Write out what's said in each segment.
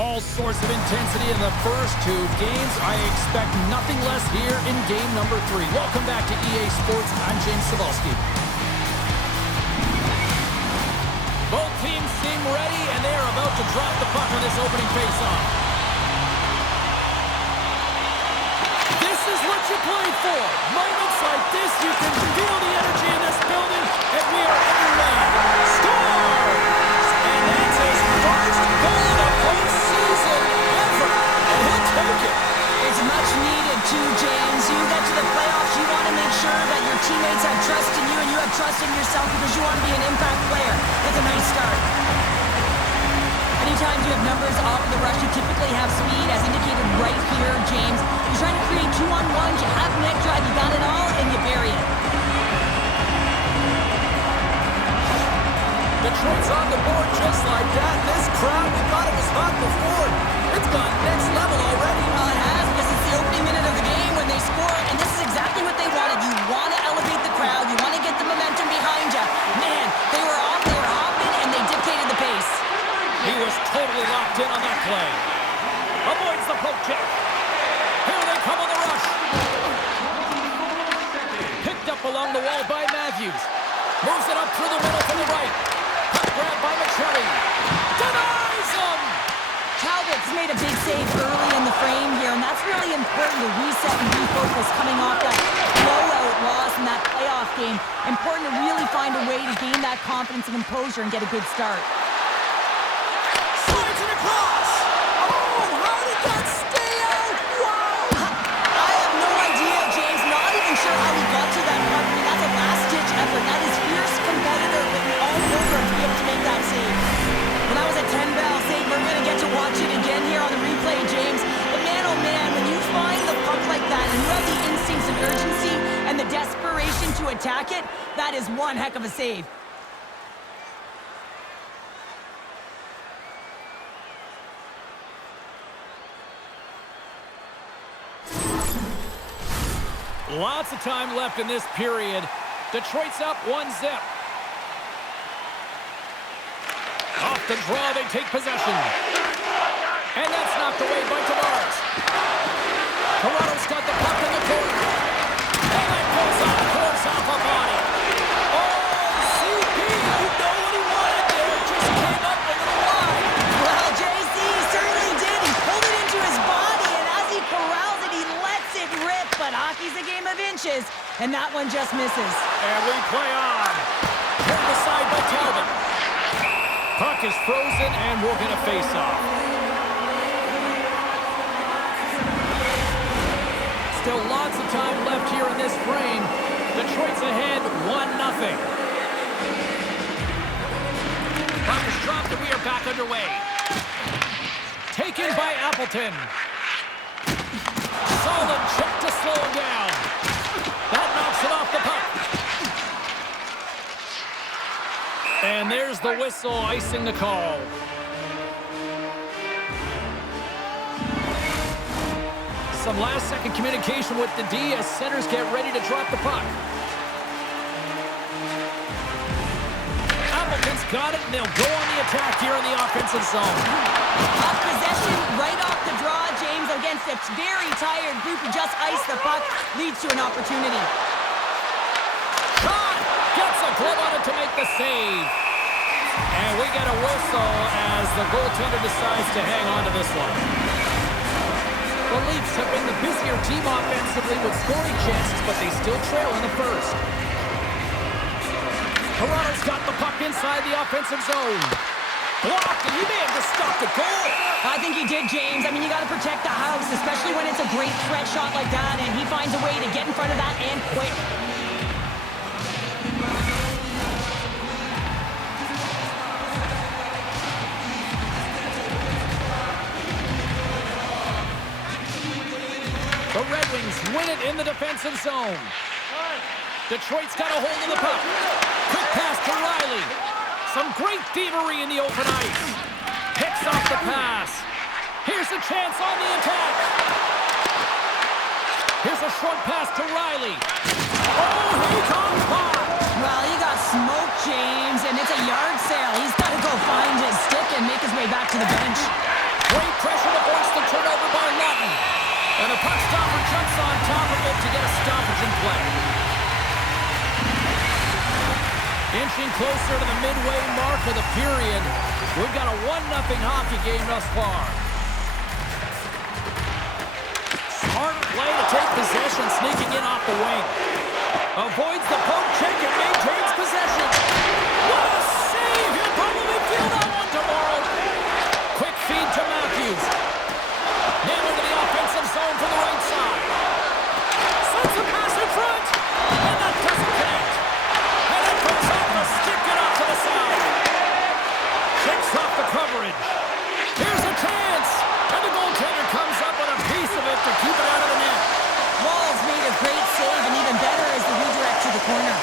All sorts of intensity in the first two games. I expect nothing less here in game number 3. Welcome back to EA Sports. I'm James Cybulski. Both teams seem ready, and they are about to drop the puck on this opening faceoff. This is what you play for. Moments like this, you can feel the energy in this building, and we are underway. Scores! And that's his first goal of the postseason ever, and he'll take it. It's much needed too, James. You get to the playoffs, you want to make sure that your teammates have trust in you and you have trust in yourself because you want to be an impact player. That's a nice start. Anytime you have numbers off of the rush, you typically have speed, as indicated right here, James. You're trying to create 2-on-1s, you have net drive, you got it all, and you bury it. Detroit's on the board just like that. This crowd, we thought it was hot before. It's gone next level already. Well, it has, because it's the opening minute of the game when they score, and this is exactly what they wanted. You want to elevate the crowd, you want to get the momentum behind you. Man, they were off, they were hopping, and they dictated the pace. He was totally locked in on that play. Avoids the poke check. Here they come on the rush. Picked up along the wall by Matthews. Moves it up through the middle to the right. Puck grab by Chel. Denies him! Talbot's made a big save early in the frame here, and that's really important to reset and refocus coming off that blowout loss in that playoff game. Important to really find a way to gain that confidence and composure and get a good start. Slides it across! Oh, how did that stay out? Wow! I have no idea, James. Not even sure how he got to that puck. I mean, that's a last-ditch effort. That is fierce competitor written all over him to be able to make that save. When I was at 10-bell save, we're going to get to watch it again here on the replay, James. But man, oh man, when you find the puck like that and you have the instincts of urgency and the desperation to attack it, that is one heck of a save. Lots of time left in this period. Detroit's up 1-0. Off the draw, they take possession. And that's knocked away by Tavares. Toronto's got the puck in the corner. And that goes off course off a body. Oh, CP, you know what he wanted there. Just came up a little wide. Well, JC certainly did. He pulled it into his body, and as he corrals it, he lets it rip. But hockey's a game of inches, and that one just misses. And we play on. Turned aside by Talbot. Puck is frozen, and we're going to face off. Still lots of time left here in this frame. Detroit's ahead 1-0. Puck is dropped, and we are back underway. Taken by Appleton. Solid check to slow him down. That knocks it off the puck. And there's the whistle, icing the call. Some last-second communication with the D as centers get ready to drop the puck. Appleton's got it, and they'll go on the attack here in the offensive zone. Off possession, right off the draw, James, against a very tired group who just iced the puck, leads to an opportunity. Shot! Gets a glove on it to make the save. And we get a whistle as the goaltender decides to hang on to this one. The Leafs have been the busier team offensively with scoring chances, but they still trail in the first. Toronto's got the puck inside the offensive zone. Blocked, and he may have just stopped the goal. I think he did, James. I mean, you got to protect the house, especially when it's a great threat shot like that, and he finds a way to get in front of that and quick. The Red Wings win it in the defensive zone. Detroit's got a hold of the puck. Quick pass to Riley. Some great thievery in the open ice. Picks off the pass. Here's a chance on the attack. Here's a short pass to Riley. Oh, he comes by. Well, he got smoked, James, and it's a yard sale. He's got to go find his stick and make his way back to the bench. Great pressure to force the turnover by Lawton. And the puck stopper jumps on top of it to get a stoppage in play. Inching closer to the midway mark of the period. We've got a 1-0 hockey game thus far. Smart play to take possession, sneaking in off the wing. Avoids the poke check and maintains possession. What a save! He'll probably feel that one tomorrow. Quick feed to Matthews. Now into the offensive zone from the right side. Sends a pass in front. And that doesn't connect. And it goes off the stick and off to the side. Shakes off the coverage. Here's a chance. And the goaltender comes up with a piece of it to keep it out of the net. Walls made a great save, and even better is the redirect to the corner.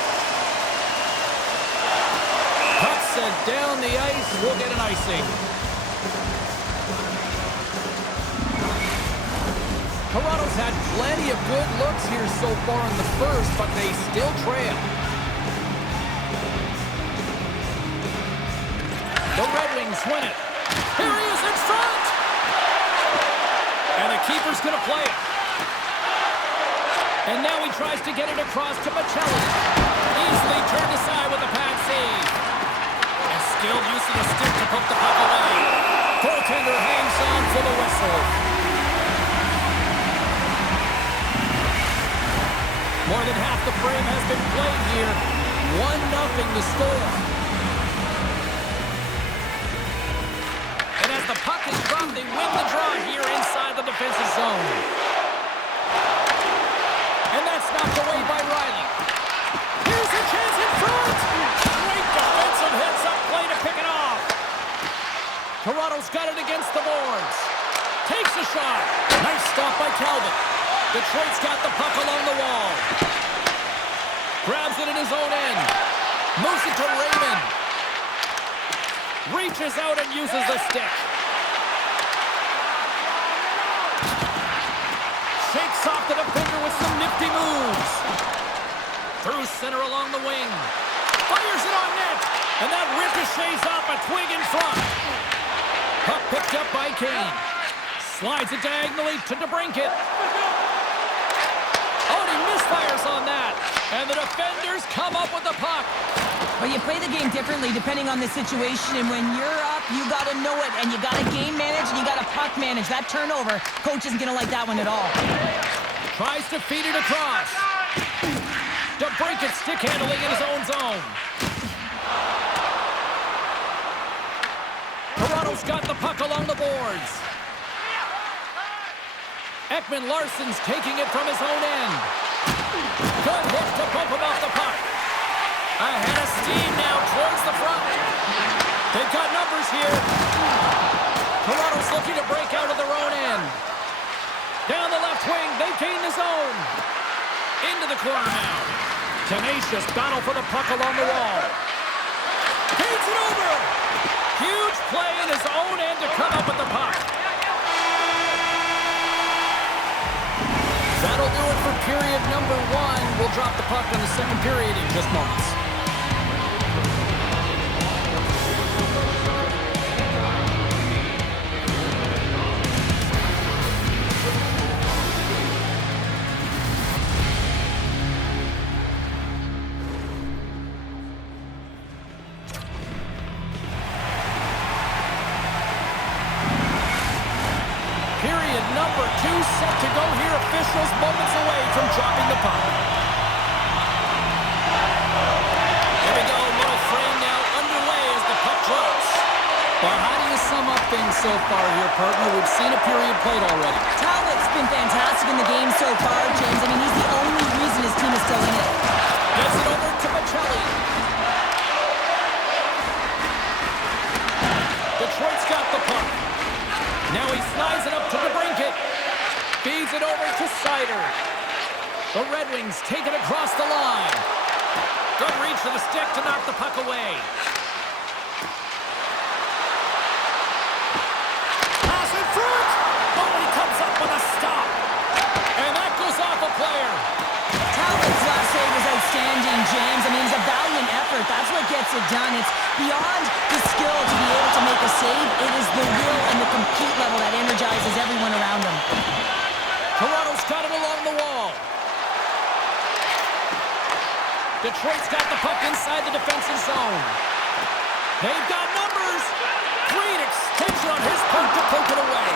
Puck sent down the ice. We'll get an icing. Toronto's had plenty of good looks here so far in the first, but they still trail. The Red Wings win it. Here he is in front! And the keeper's going to play it. And now he tries to get it across to Bocelli. Easily turned aside with a pad save. A skilled use of the stick to poke the puck away. Goaltender hangs on for the whistle. More than half the frame has been played here. 1-0 the score. And as the puck is dropped, they win the draw here inside the defensive zone. And that's knocked away by Riley. Here's a chance in front. Great defensive heads-up play to pick it off. Toronto's got it against the boards. Takes a shot. Nice stop by Calvin. Detroit's got the puck along the wall. Grabs it in his own end. Moves it to Raymond. Reaches out and uses the stick. Shakes off the defender with some nifty moves. Through center along the wing. Fires it on net. And that ricochets off a twig in front. Puck picked up by Kane. Slides it diagonally to DeBrincat. Oh, and he misfires on that. And the defenders come up with the puck. But you play the game differently depending on the situation. And when you're up, you got to know it. And you got to game manage and you got to puck manage. That turnover, coach isn't going to like that one at all. Tries to feed it across. DeBrincat stick handling in his own zone. Toronto's got the puck along the boards. Ekman-Larsson's taking it from his own end. Good hook to bump him off the puck. Ahead of steam now towards the front. They've got numbers here. Toronto's looking to break out of their own end. Down the left wing, they gain the zone. Into the corner now. Tenacious battle for the puck along the wall. Gains it over. Huge play in his own end to come up with the puck. That'll do it for period number 1. We'll drop the puck in the second period in just moments. Period number 2 set to go here. Officials moments away from dropping the puck. Here we go. Middle frame now underway as the puck drops. Well, how do you sum up things so far here, partner? We've seen a period played already. Talbot's been fantastic in the game so far, James. I mean, he's the only reason his team is still in it. Gets it over to Bocelli. Detroit's got the puck. Now he slides it up to DeBrincat. Feeds it over to Sider. The Red Wings take it across the line. Good reach to the stick to knock the puck away. Pass in front. Oh, he comes up with a stop. And that goes off a player. Talbot's last save was outstanding, James. I mean, it's a valiant effort. That's what gets it done. It's beyond the skill to be able to make a save. It is the will and the compete level that energizes everyone around him. Toronto's got it along the wall. Detroit's got the puck inside the defensive zone. They've got numbers. Great extension on his part to poke it away.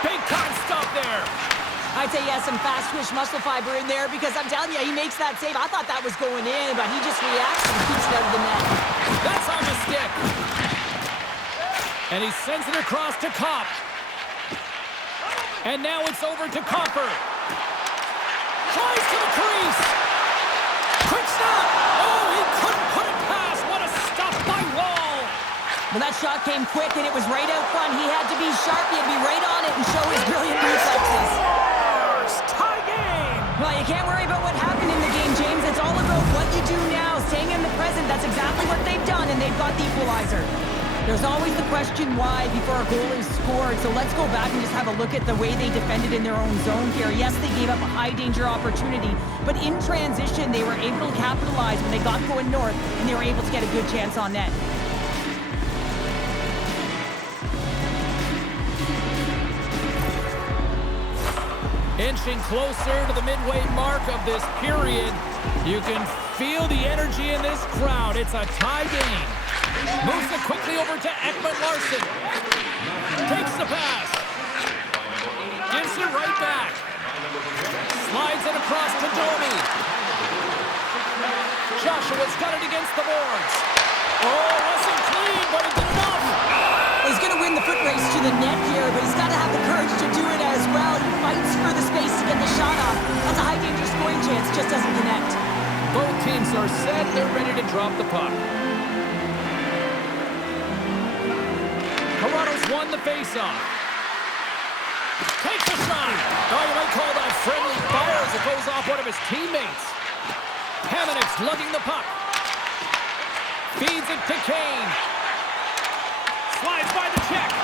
Big time stop there. I'd say he has some fast twitch muscle fiber in there because I'm telling you, he makes that save. I thought that was going in, but he just reacts and keeps it out of the net. That's on the stick. And he sends it across to Kopp. And now it's over to Copper. Tries to the crease. Quick stop. Oh, he couldn't put it past. What a stop by Wall. Well, that shot came quick, and it was right out front. He had to be sharp. He had to be right on it and show his brilliant reflexes. Tie game. Well, you can't worry about what happened in the game, James. It's all about what you do now, staying in the present. That's exactly what they've done, and they've got the equalizer. There's always the question why before a goal is scored, so let's go back and just have a look at the way they defended in their own zone here. Yes, they gave up a high-danger opportunity, but in transition, they were able to capitalize when they got going north, and they were able to get a good chance on net. Inching closer to the midway mark of this period. You can feel the energy in this crowd. It's a tie game. Moves it quickly over to Ekman-Larsson. Takes the pass. Gives it right back. Slides it across to Domi. Joshua's got it against the boards. Oh, wasn't clean, but he did enough. He's going to win the foot race to the net here, but he's got to have the courage to do it as well. He fights for the space to get the shot off. That's a high-danger scoring chance, just doesn't connect. Both teams are set. They're ready to drop the puck. Toronto's won the faceoff. Takes a shot. Oh, you might call that friendly fire as it goes off one of his teammates. Hamonic's lugging the puck. Feeds it to Kane. Slides by the check.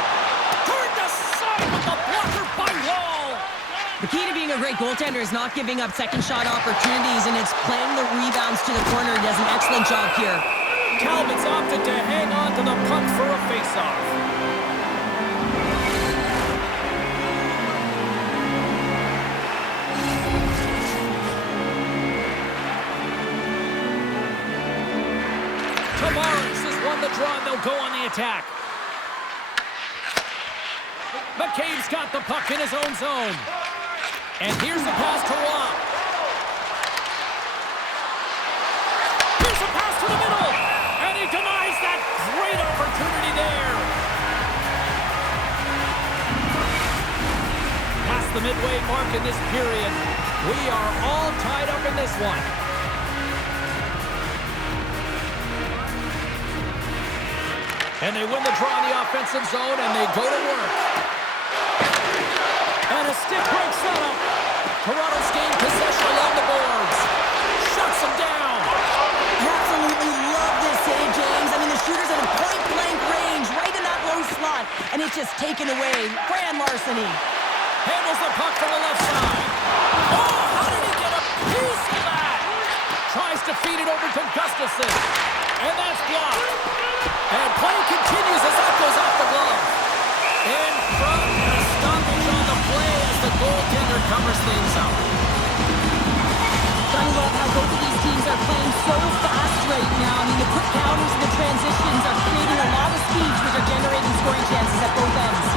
Turned aside with the blocker by Wall. The key to being a great goaltender is not giving up second shot opportunities, and it's playing the rebounds to the corner. He does an excellent job here. Talbot's opted to hang on to the puck for a faceoff. Tavares has won the draw, and they'll go on the attack. McCabe's got the puck in his own zone. And here's the pass to Roy. Here's a pass to the middle. And he denies that great opportunity there. Past the midway mark in this period. We are all tied up in this one. And they win the draw in the offensive zone, and they go to work. And a stick breaks that up. Toronto's gained possession along the boards. Shuts them down. I absolutely love this save, James. I mean, the shooter's at a point-blank range, right in that low slot, and it's just taken away. Grand larceny. Handles the puck from the left side. Oh, how did he get a piece of that? Tries to feed it over to Gustafsson. And that's blocked. And play continues as that goes off the glove. In front, and a stoppage on the play as the goaltender covers things up. I love how both of these teams are playing so fast right now. I mean, the quick counters and the transitions are creating a lot of speeds, which are generating scoring chances at both ends.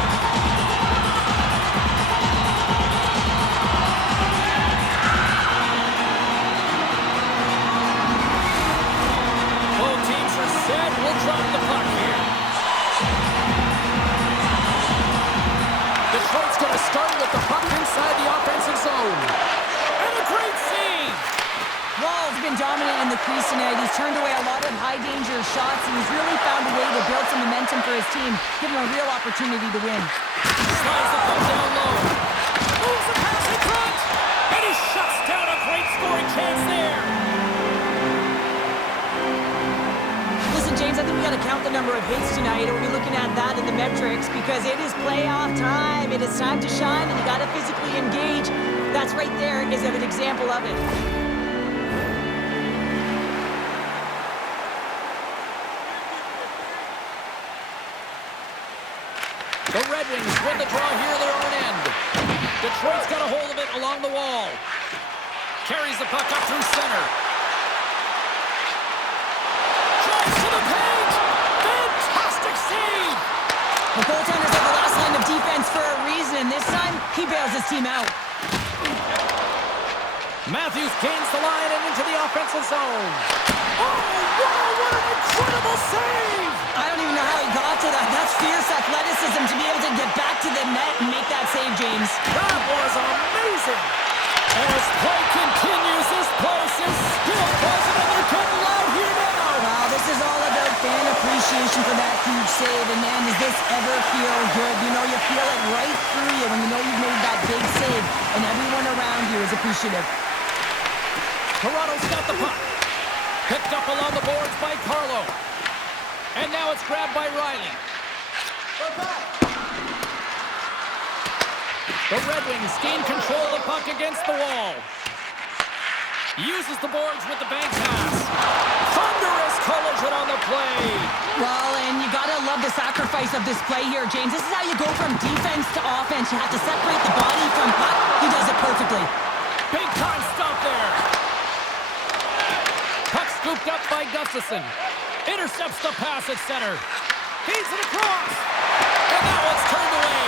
Both teams are set. We'll drop the puck here. Detroit's going to start with the puck inside the offensive zone. And a great save! Wall's been dominant in the crease tonight. He's turned away a lot of high-danger shots, and he's really found a way to build some momentum for his team, give him a real opportunity to win. Slides the puck down low. Moves the pass in front. And he shuts down a great scoring chance there. Listen, James, I think we got to count the number of hits tonight, and we'll be looking at that in the metrics because it is playoff time. It is time to shine, and you got to physically engage. That's right there is an example of it. Red Wings win the draw here at their own end. Detroit's got a hold of it along the wall. Carries the puck up through center. Drives to the paint! Fantastic save! The goaltender's at the last line of defense for a reason. This time, he bails his team out. Matthews gains the line and into the offensive zone. Oh, wow, what an incredible save! I don't even know how he got to that. That's fierce athleticism to be able to get back to the net and make that save, James. That was amazing! As play continues, this place is still buzzing and they're getting loud here now! Wow, this is all about fan appreciation for that huge save. And man, does this ever feel good? You know, you feel it right through you when you know you've made that big save and everyone around you is appreciative. Toronto's got the puck. Picked up along the boards by Carlo. And now it's grabbed by Riley. The Red Wings gain control of the puck against the wall. Uses the boards with the bank pass. Thunderous collision on the play. Well, and you gotta love the sacrifice of this play here, James. This is how you go from defense to offense. You have to separate the body from puck. He does it perfectly. Big time stop there. Puck scooped up by Gustafson. Intercepts the pass at center. Feeds it across. And that one's turned away.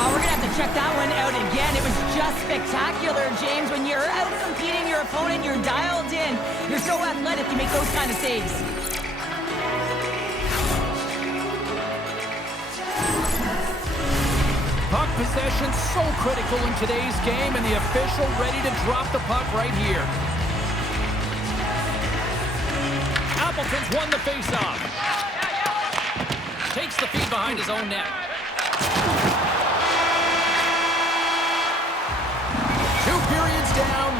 Oh, we're gonna have to check that one out again. It was just spectacular, James. When you're out competing your opponent, you're dialed in. You're so athletic, you make those kind of saves. Puck possession so critical in today's game, and the official ready to drop the puck right here. Appleton's won the faceoff. Takes the feed behind his own net. 2 periods down,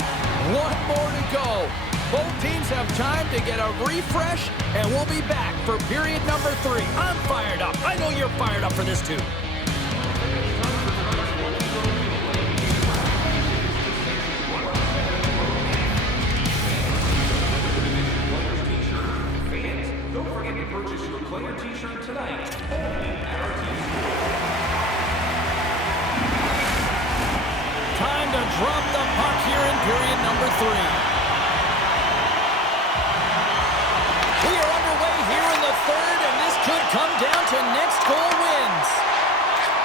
1 more to go. Both teams have time to get a refresh, and we'll be back for period number 3. I'm fired up. I know you're fired up for this too. Purchase your player t-shirt tonight only at our t-shirt. Time to drop the puck here in period number 3. We are underway here in the third, and this could come down to next goal wins.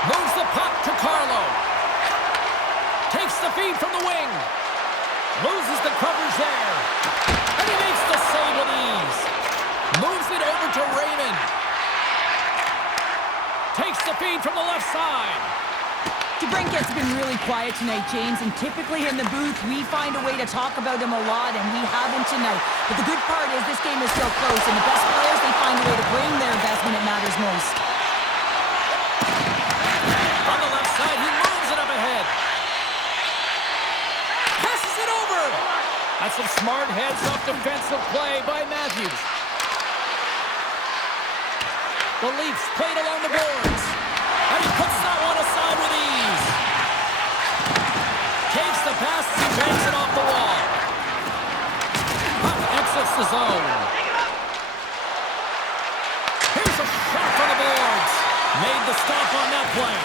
Moves the puck to Carlo. Takes the feed from the wing. Loses the coverage there. And he makes the save with ease. Moves it over to Raymond. Takes the feed from the left side. DeBrincat's been really quiet tonight, James, and typically in the booth, we find a way to talk about him a lot, and we haven't tonight. But the good part is this game is still close, and the best players, they find a way to bring their best when it matters most. On the left side, he moves it up ahead. Passes it over. That's some smart heads-up defensive play by Matthews. The Leafs played along the boards. And he puts that one aside with ease. Takes the pass as he banks it off the wall. Puck exits the zone. Here's a shot from the boards. Made the stop on that play.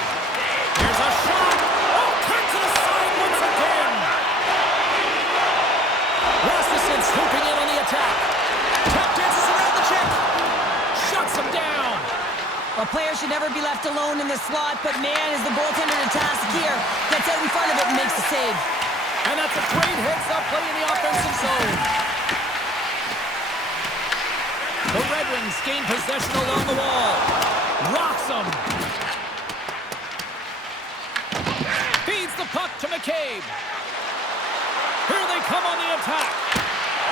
Here's a shot. Oh, cut to the side once again. Rasmussen swooping in on the attack. Tap dances around the check. Shuts him down. A player should never be left alone in the slot, but man, is the goaltender to task here. Gets out in front of it and makes the save. And that's a great heads-up play in the offensive zone. The Red Wings gain possession along the wall. Rocks them. Feeds the puck to McCabe. Here they come on the attack.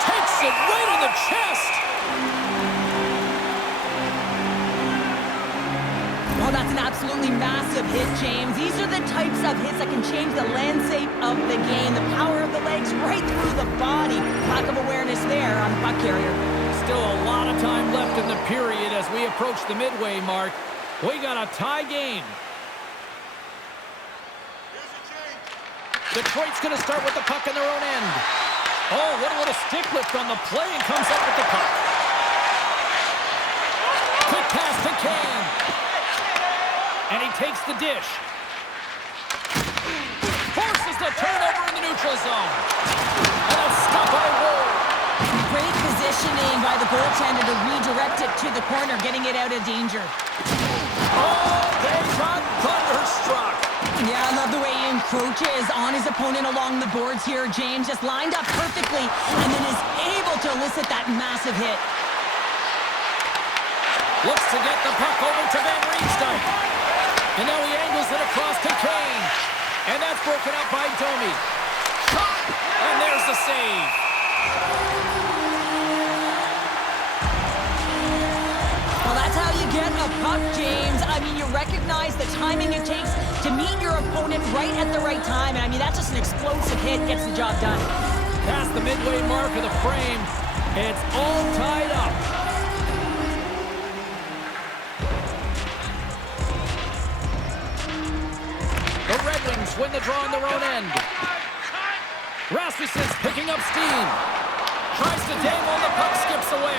Takes it right in the chest. Oh, that's an absolutely massive hit, James. These are the types of hits that can change the landscape of the game. The power of the legs right through the body. Lack of awareness there on the puck carrier. Still a lot of time left in the period as we approach the midway mark. We got a tie game. Detroit's going to start with the puck in their own end. Oh, what a little stick lift on the play and comes up with the puck. takes the dish. Forces the turnover in the neutral zone. And it's stopped by Ward. Great positioning by the goaltender to redirect it to the corner, getting it out of danger. Oh, they got thunderstruck. Yeah, I love the way he encroaches on his opponent along the boards here. James just lined up perfectly and then is able to elicit that massive hit. Looks to get the puck over to Van Riemsdyk. And now he angles it across to Kane. And that's broken up by Domi. Shot! And there's the save. Well, that's how you get a puck, James. I mean, you recognize the timing it takes to meet your opponent right at the right time. And I mean, that's just an explosive hit, gets the job done. Past the midway mark of the frame. It's all tied up. The Red Wings win the draw on their own end. Rasmussen's picking up steam. Tries to dangle, the puck skips away.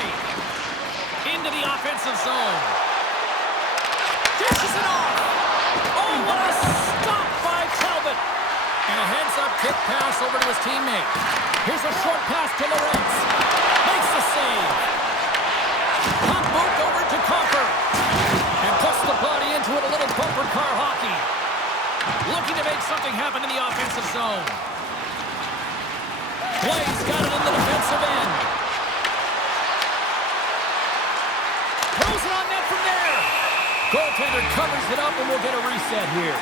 Into the offensive zone. Dishes it off. Oh, what a stop by Talbot. And a heads-up kick pass over to his teammate. Here's a short pass to Lorentz. Makes the save. Puck moved over to Copper. And puts the body into it, a little bumper car hockey. Looking to make something happen in the offensive zone. Blaze got it in the defensive end. Throws it on net from there. Goaltender covers it up and we'll get a reset here.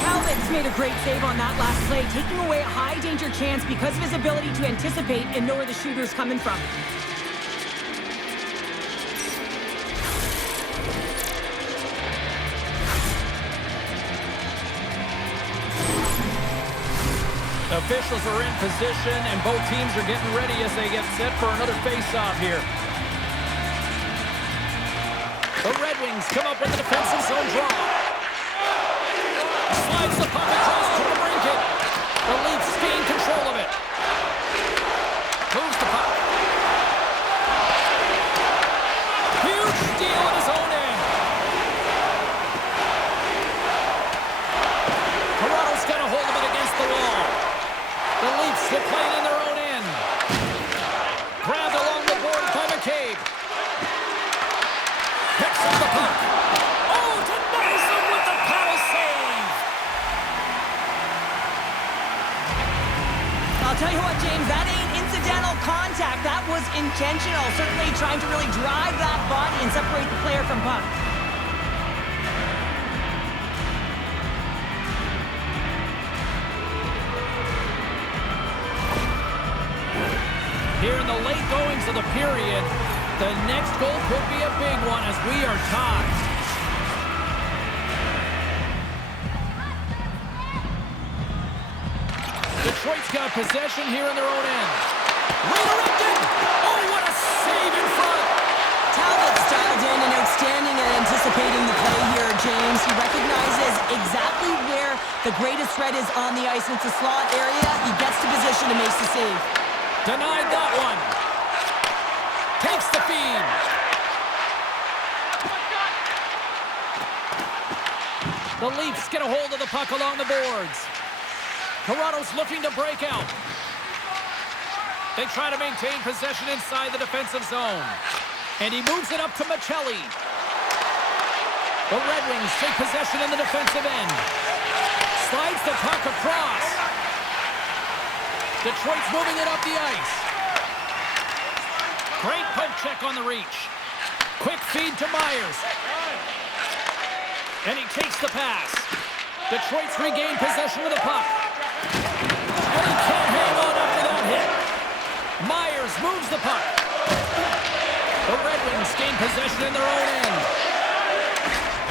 Talbot's made a great save on that last play, taking away a high-danger chance because of his ability to anticipate and know where the shooter's coming from. Officials are in position, and both teams are getting ready as they get set for another face-off here. The Red Wings come up with the defensive zone draw. Slides the puck across to the brinket. The Leafs gain control of it. Moves the puck. Huge steal at his own end. Toronto's got a hold of it against the wall. The Leafs will play it in their own end. Grabbed along the board by McCabe. Picks up the puck. Oh, denies him with the paddle save. I'll tell you what, James, that ain't incidental contact. That was intentional. Certainly trying to really drive that body and separate the player from puck. Here in the late goings of the period, the next goal could be a big one as we are tied. Detroit's got possession here in their own end. Redirected! Oh, what a save in front! Talbot's dialed in and outstanding at anticipating the play here, James. He recognizes exactly where the greatest threat is on the ice. It's a slot area. He gets to position and makes the save. Denied that one. Takes the feed. The Leafs get a hold of the puck along the boards. Toronto's looking to break out. They try to maintain possession inside the defensive zone. And he moves it up to Michelli. The Red Wings take possession in the defensive end. Slides the puck across. Detroit's moving it up the ice. Great poke check on the reach. Quick feed to Myers. And he takes the pass. Detroit's regained possession with the puck. And he can't hang on after that hit. Myers moves the puck. The Red Wings gain possession in their own end.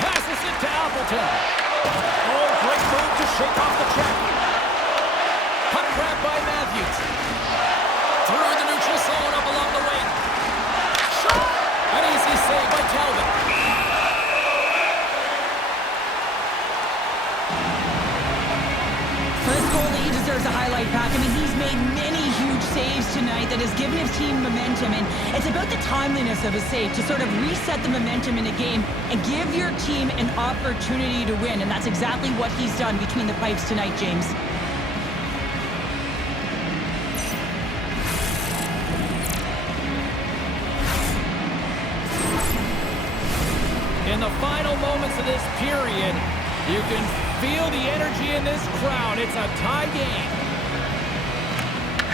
Passes it to Appleton. Oh, great move to shake off the check. Puck grab by Matthews. Through the neutral zone up along the wing. Shot! An easy save by Talbot. For this goalie, he deserves a highlight pack. I mean, he's made many huge saves saves tonight that has given his team momentum, and it's about the timeliness of a save to sort of reset the momentum in a game and give your team an opportunity to win, and that's exactly what he's done between the pipes tonight, James. In the final moments of this period, you can feel the energy in this crowd. It's a tie game.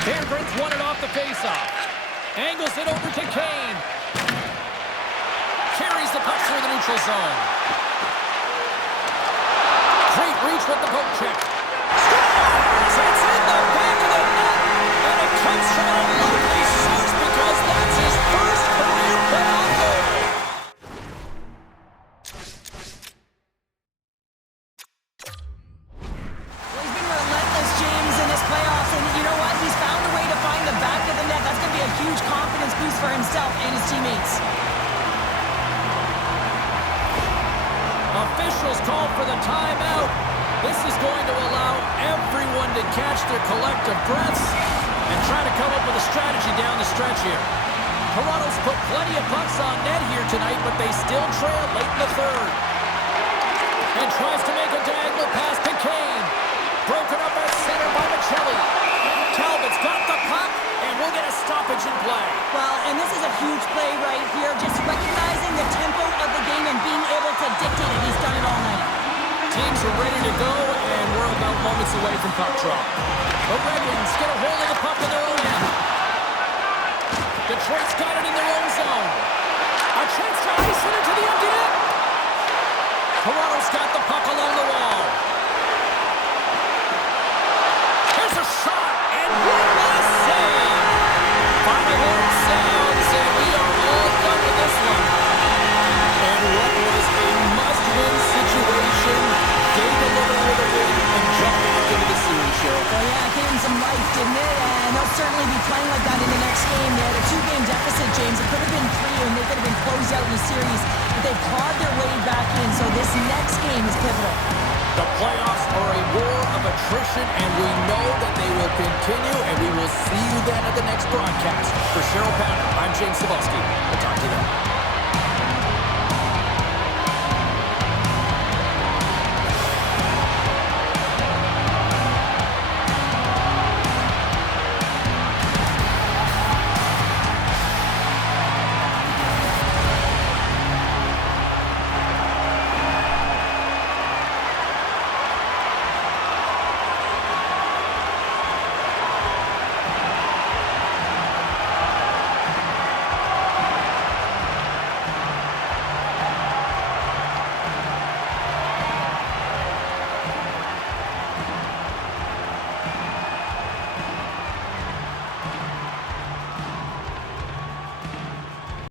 Berggren's won it off the faceoff. Angles it over to Kane. Carries the puck through the neutral zone. Great reach with the poke check. Scores! It's in the back of the net, and it comes from a lovely source because that's his first career playoff goal. He's been relentless, James, in his playoffs, and you know what? He's found a way to find the back of the net. That's going to be a huge confidence boost for himself and his teammates. Officials called for the timeout. This is going to allow everyone to catch their collective breaths and try to come up with a strategy down the stretch here. Toronto's put plenty of pucks on net here tonight, but they still trail late in the third. And tries to make a diagonal pass to Kane. Broken up at center by Chel. Talbot's got the puck, and we'll get a stoppage in play. Well, and this is a huge play right here, just recognizing the tempo of the game and being able to dictate it. He's done it all night. Teams are ready to go, and we're about moments away from puck drop. The Red Wings get a hold of the puck in their own end. Detroit's got it in their own zone. A chance to ice it into the empty net. Toronto's got the puck along the wall. Here's a shot, and one last save. Final horn sounds, and we are all done with this one. And what was a must-win situation, they delivered with a win and jumped back into the series, Cheryl. Well, yeah, it gave him some life, didn't it? And they'll certainly be playing like that in the next game. They had a 2-game deficit, James. It could have been 3, and they could have been closed out in the series. But they've clawed their way back in, so this next game is pivotal. The playoffs are a war of attrition, and we know that they will continue, and we will see you then at the next broadcast. For Cheryl Pounder, I'm James Cebulski. We'll talk to you then.